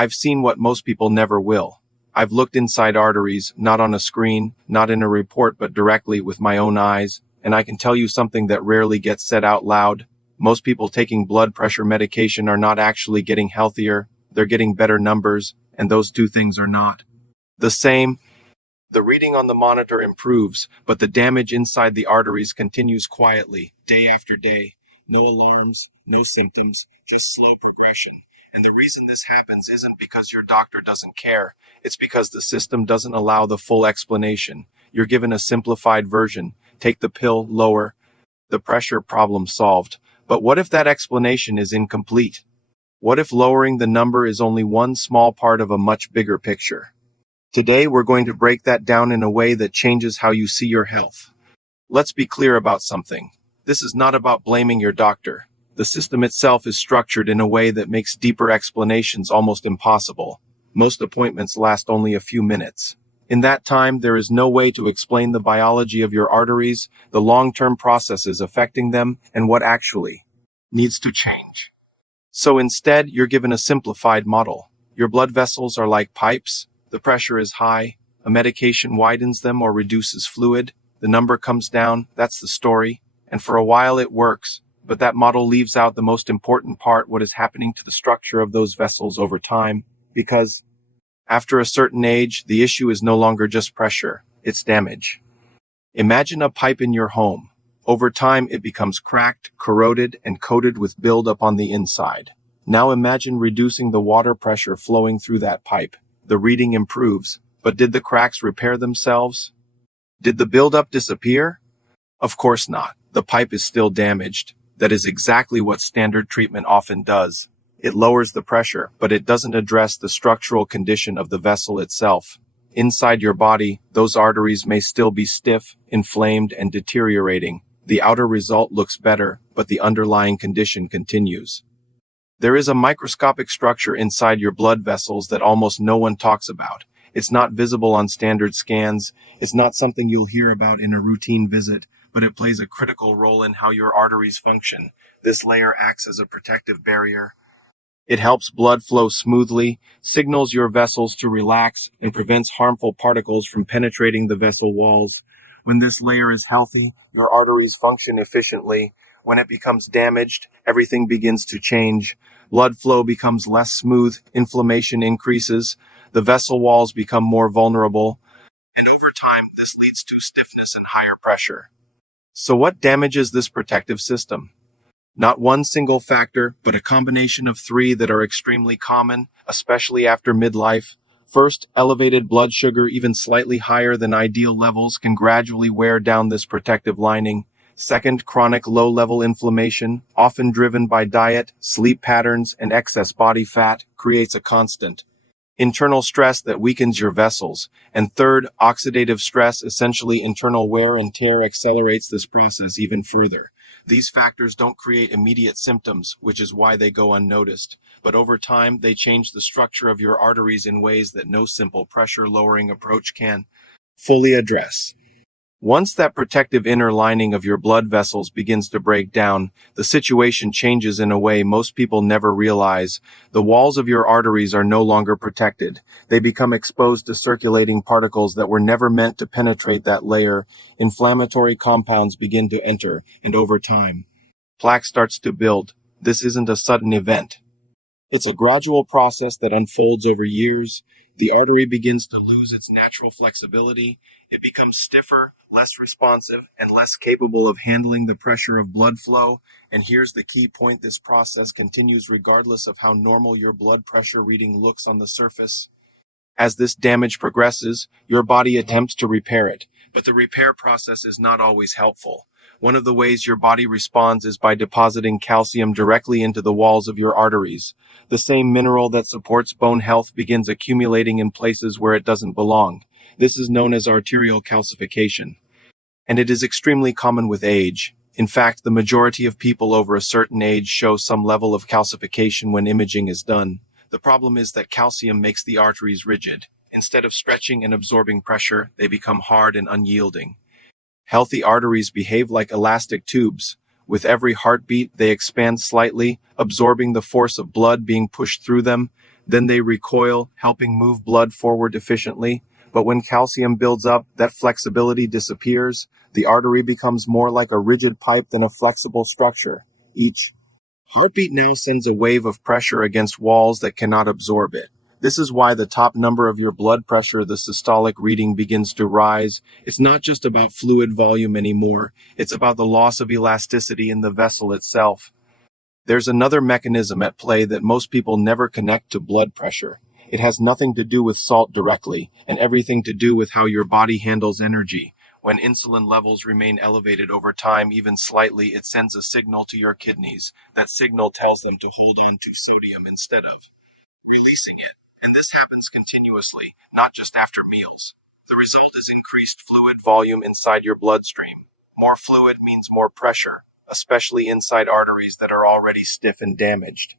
I've seen what most people never will. I've looked inside arteries, not on a screen, not in a report, but directly with my own eyes, and I can tell you something that rarely gets said out loud. Most people taking blood pressure medication are not actually getting healthier, they're getting better numbers, and those two things are not the same. The reading on the monitor improves, but the damage inside the arteries continues quietly, day after day. No alarms, no symptoms, just slow progression. And the reason this happens isn't because your doctor doesn't care. It's because the system doesn't allow the full explanation. You're given a simplified version. Take the pill, lower the pressure, problem solved. But what if that explanation is incomplete? What if lowering the number is only one small part of a much bigger picture? Today, we're going to break that down in a way that changes how you see your health. Let's be clear about something. This is not about blaming your doctor. The system itself is structured in a way that makes deeper explanations almost impossible. Most appointments last only a few minutes. In that time, there is no way to explain the biology of your arteries, the long-term processes affecting them, and what actually needs to change. So instead, you're given a simplified model. Your blood vessels are like pipes. The pressure is high, a medication widens them or reduces fluid, the number comes down, that's the story, and for a while it works, but that model leaves out the most important part, what is happening to the structure of those vessels over time, because after a certain age, the issue is no longer just pressure, it's damage. Imagine a pipe in your home. Over time, it becomes cracked, corroded, and coated with buildup on the inside. Now imagine reducing the water pressure flowing through that pipe. The reading improves, but did the cracks repair themselves? Did the buildup disappear? Of course not. The pipe is still damaged. That is exactly what standard treatment often does. It lowers the pressure, but it doesn't address the structural condition of the vessel itself. Inside your body, those arteries may still be stiff, inflamed, and deteriorating. The outer result looks better, but the underlying condition continues. There is a microscopic structure inside your blood vessels that almost no one talks about. It's not visible on standard scans. It's not something you'll hear about in a routine visit, but it plays a critical role in how your arteries function. This layer acts as a protective barrier. It helps blood flow smoothly, signals your vessels to relax, and prevents harmful particles from penetrating the vessel walls. When this layer is healthy, your arteries function efficiently. When it becomes damaged, everything begins to change. Blood flow becomes less smooth, inflammation increases, the vessel walls become more vulnerable, and over time, this leads to stiffness and higher pressure. So what damages this protective system? Not one single factor, but a combination of three that are extremely common, especially after midlife. First, elevated blood sugar, even slightly higher than ideal levels, can gradually wear down this protective lining. Second, chronic low-level inflammation, often driven by diet, sleep patterns, and excess body fat, creates a constant internal stress that weakens your vessels. And third, oxidative stress, essentially internal wear and tear, accelerates this process even further. These factors don't create immediate symptoms, which is why they go unnoticed. But over time, they change the structure of your arteries in ways that no simple pressure-lowering approach can fully address. Once that protective inner lining of your blood vessels begins to break down, the situation changes in a way most people never realize. The walls of your arteries are no longer protected. They become exposed to circulating particles that were never meant to penetrate that layer. Inflammatory compounds begin to enter, and over time, plaque starts to build. This isn't a sudden event. It's a gradual process that unfolds over years. The artery begins to lose its natural flexibility. It becomes stiffer, less responsive, and less capable of handling the pressure of blood flow. And here's the key point: this process continues regardless of how normal your blood pressure reading looks on the surface. As this damage progresses, your body attempts to repair it, but the repair process is not always helpful. One of the ways your body responds is by depositing calcium directly into the walls of your arteries. The same mineral that supports bone health begins accumulating in places where it doesn't belong. This is known as arterial calcification, and it is extremely common with age. In fact, the majority of people over a certain age show some level of calcification when imaging is done. The problem is that calcium makes the arteries rigid. Instead of stretching and absorbing pressure, they become hard and unyielding. Healthy arteries behave like elastic tubes. With every heartbeat, they expand slightly, absorbing the force of blood being pushed through them. Then they recoil, helping move blood forward efficiently. But when calcium builds up, that flexibility disappears. The artery becomes more like a rigid pipe than a flexible structure. Each heartbeat now sends a wave of pressure against walls that cannot absorb it. This is why the top number of your blood pressure, the systolic reading, begins to rise. It's not just about fluid volume anymore. It's about the loss of elasticity in the vessel itself. There's another mechanism at play that most people never connect to blood pressure. It has nothing to do with salt directly, and everything to do with how your body handles energy. When insulin levels remain elevated over time, even slightly, it sends a signal to your kidneys. That signal tells them to hold on to sodium instead of releasing it. And this happens continuously, not just after meals. The result is increased fluid volume inside your bloodstream. More fluid means more pressure, especially inside arteries that are already stiff and damaged.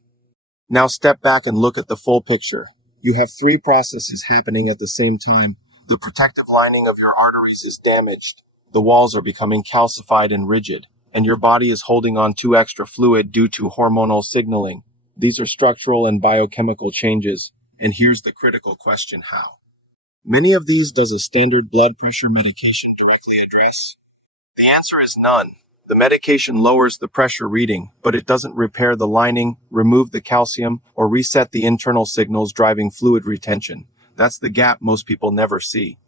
Now step back and look at the full picture. You have three processes happening at the same time. The protective lining of your arteries is damaged. The walls are becoming calcified and rigid, and your body is holding on to extra fluid due to hormonal signaling. These are structural and biochemical changes. And here's the critical question: how? Many of these does a standard blood pressure medication directly address? The answer is none. The medication lowers the pressure reading, but it doesn't repair the lining, remove the calcium, or reset the internal signals driving fluid retention. That's the gap most people never see.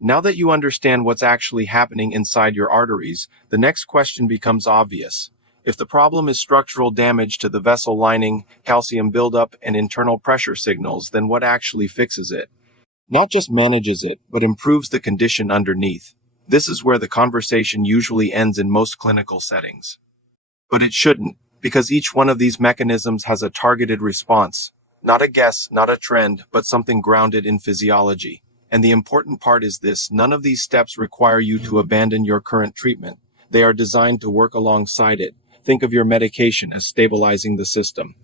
Now that you understand what's actually happening inside your arteries, the next question becomes obvious. If the problem is structural damage to the vessel lining, calcium buildup, and internal pressure signals, then what actually fixes it? Not just manages it, but improves the condition underneath. This is where the conversation usually ends in most clinical settings. But it shouldn't, because each one of these mechanisms has a targeted response. Not a guess, not a trend, but something grounded in physiology. And the important part is this: none of these steps require you to abandon your current treatment. They are designed to work alongside it. Think of your medication as stabilizing the system.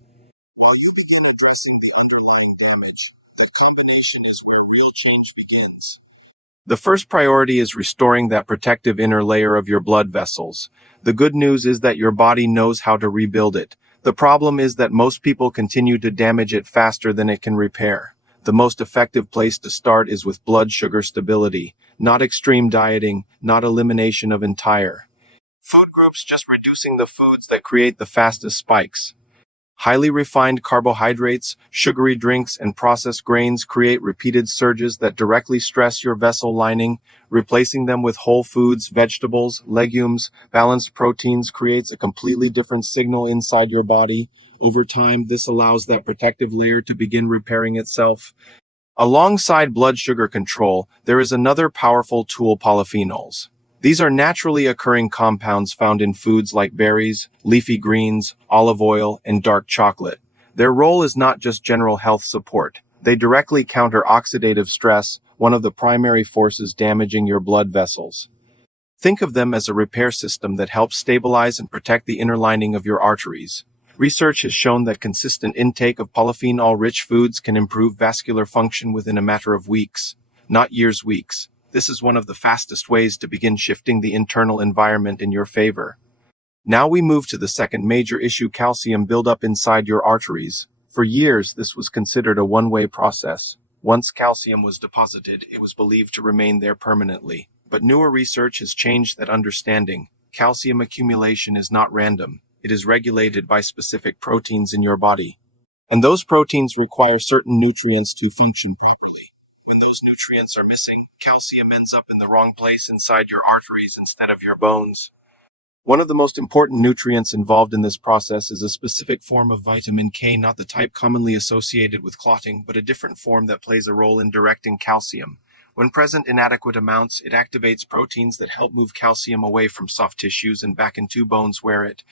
The first priority is restoring that protective inner layer of your blood vessels. The good news is that your body knows how to rebuild it. The problem is that most people continue to damage it faster than it can repair. The most effective place to start is with blood sugar stability, not extreme dieting, not elimination of entire food groups, just reducing the foods that create the fastest spikes. Highly refined carbohydrates, sugary drinks, and processed grains create repeated surges that directly stress your vessel lining. Replacing them with whole foods, vegetables, legumes, balanced proteins creates a completely different signal inside your body. Over time, this allows that protective layer to begin repairing itself. Alongside blood sugar control, there is another powerful tool: polyphenols. These are naturally occurring compounds found in foods like berries, leafy greens, olive oil, and dark chocolate. Their role is not just general health support. They directly counter oxidative stress, one of the primary forces damaging your blood vessels. Think of them as a repair system that helps stabilize and protect the inner lining of your arteries. Research has shown that consistent intake of polyphenol-rich foods can improve vascular function within a matter of weeks, not years, weeks. This is one of the fastest ways to begin shifting the internal environment in your favor. Now we move to the second major issue: calcium buildup inside your arteries. For years, this was considered a one-way process. Once calcium was deposited, it was believed to remain there permanently. But newer research has changed that understanding. Calcium accumulation is not random. It is regulated by specific proteins in your body. And those proteins require certain nutrients to function properly. When those nutrients are missing, calcium ends up in the wrong place inside your arteries instead of your bones. One of the most important nutrients involved in this process is a specific form of vitamin K, not the type commonly associated with clotting, but a different form that plays a role in directing calcium. When present in adequate amounts, it activates proteins that help move calcium away from soft tissues and back into bones where it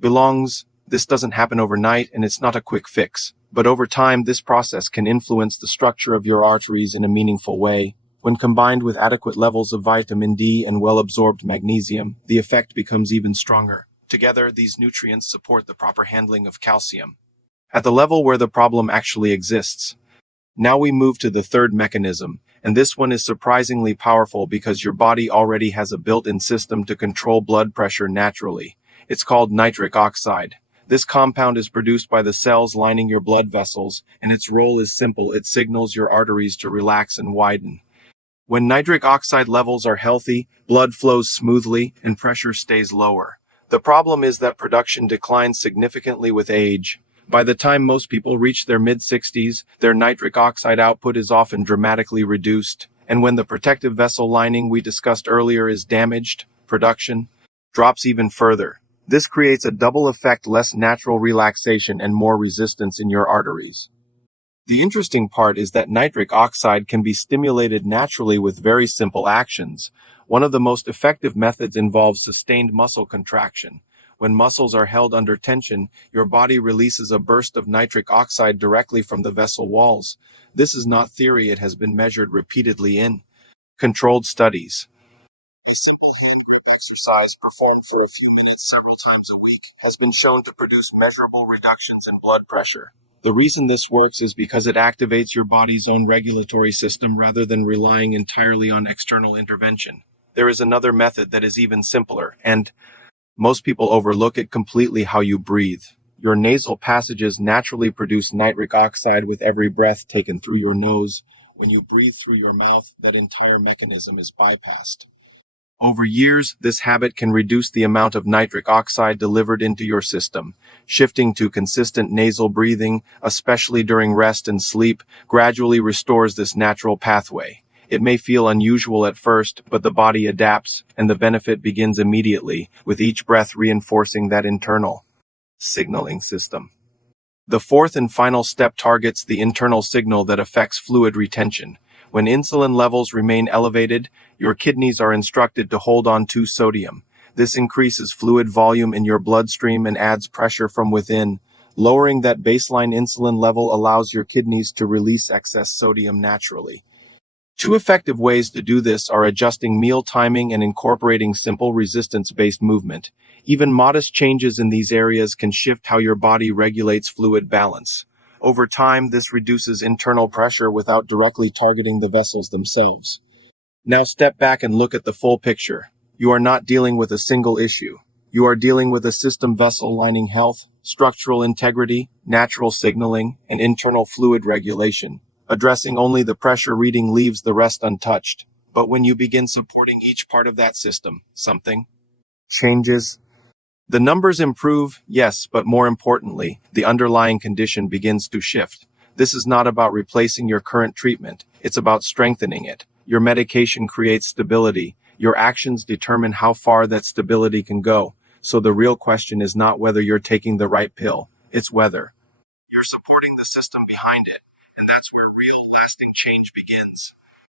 belongs. This doesn't happen overnight, and it's not a quick fix. But over time, this process can influence the structure of your arteries in a meaningful way. When combined with adequate levels of vitamin D and well-absorbed magnesium, the effect becomes even stronger. Together, these nutrients support the proper handling of calcium at the level where the problem actually exists. Now we move to the third mechanism, and this one is surprisingly powerful because your body already has a built-in system to control blood pressure naturally. It's called nitric oxide. This compound is produced by the cells lining your blood vessels, and its role is simple. It signals your arteries to relax and widen. When nitric oxide levels are healthy, blood flows smoothly and pressure stays lower. The problem is that production declines significantly with age. By the time most people reach their mid-60s, their nitric oxide output is often dramatically reduced, and when the protective vessel lining we discussed earlier is damaged, production drops even further. This creates a double effect: less natural relaxation and more resistance in your arteries. The interesting part is that nitric oxide can be stimulated naturally with very simple actions. One of the most effective methods involves sustained muscle contraction. When muscles are held under tension, your body releases a burst of nitric oxide directly from the vessel walls. This is not theory, it has been measured repeatedly in controlled studies. Exercise performed for a few minutes several times a week has been shown to produce measurable reductions in blood pressure. The reason this works is because it activates your body's own regulatory system rather than relying entirely on external intervention. There is another method that is even simpler, and most people overlook it completely: how you breathe. Your nasal passages naturally produce nitric oxide with every breath taken through your nose. When you breathe through your mouth, that entire mechanism is bypassed. Over years, this habit can reduce the amount of nitric oxide delivered into your system. Shifting to consistent nasal breathing, especially during rest and sleep, gradually restores this natural pathway. It may feel unusual at first, but the body adapts, and the benefit begins immediately, with each breath reinforcing that internal signaling system. The fourth and final step targets the internal signal that affects fluid retention. When insulin levels remain elevated, your kidneys are instructed to hold on to sodium. This increases fluid volume in your bloodstream and adds pressure from within. Lowering that baseline insulin level allows your kidneys to release excess sodium naturally. Two effective ways to do this are adjusting meal timing and incorporating simple resistance-based movement. Even modest changes in these areas can shift how your body regulates fluid balance. Over time, this reduces internal pressure without directly targeting the vessels themselves. Now step back and look at the full picture. You are not dealing with a single issue. You are dealing with a system: vessel lining health, structural integrity, natural signaling, and internal fluid regulation. Addressing only the pressure reading leaves the rest untouched. But when you begin supporting each part of that system, something changes. The numbers improve, yes, but more importantly, the underlying condition begins to shift. This is not about replacing your current treatment, it's about strengthening it. Your medication creates stability. Your actions determine how far that stability can go. So the real question is not whether you're taking the right pill, it's whether you're supporting the system behind it. And that's where real, lasting change begins.